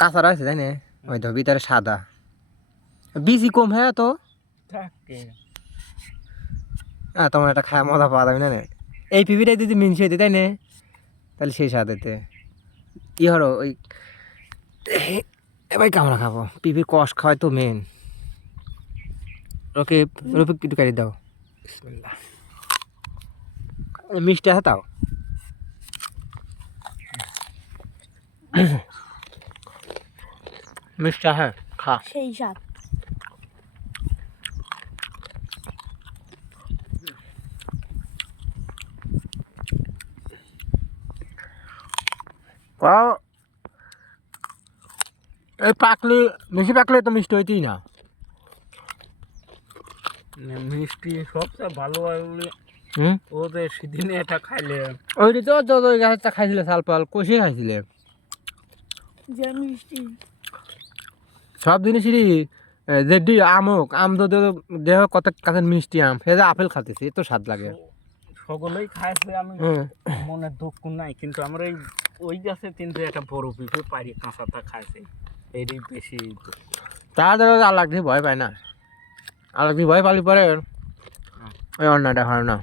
কাঁচা রয়েছে তাই না ওই তো ভিতরে সাদা বেশি কম হ্যাঁ তো তোমার একটা খায় মজা পাওয়া যাবে না এই পিপিটাই যদি মিনসে হইতে তাই না তাহলে সেই স্বাদ হইতে কি হলো ওই এবার কামড়া খাবো পিপির কষ খাওয়াই তো মেন ওকে রফিক একটু কাটি দাও মিষ্টি আছে তাও মিষ্টি আছে খা সেই স্বাদ এই পাকলে বেশি পাকলে তো মিষ্টি হইতেই না মিষ্টি সবচেয়ে ভালো হয় বলে ওদের সেদিনে এটা খাইলে ওই তো ওই গাছটা খাইছিলে শালপাল কষে খাইছিলে যে মিষ্টি সব জিনিসেরই যে আমক আম তো দেহ কত কাছে মিষ্টি আম সে যে আপেল খাতেছি তো স্বাদ লাগে সকলেই খাইছে আমি মনে দুঃখ নাই কিন্তু আমরা ওই গাছে কিন্তু একটা বড় পিঁপে পারি কাঁচাটা খাইছে এরই বেশি তাদের আলাগ দিয়ে ভয় পায় না আলাগ দিয়ে ভয় পালি পরে ওই অন্যটা হয় না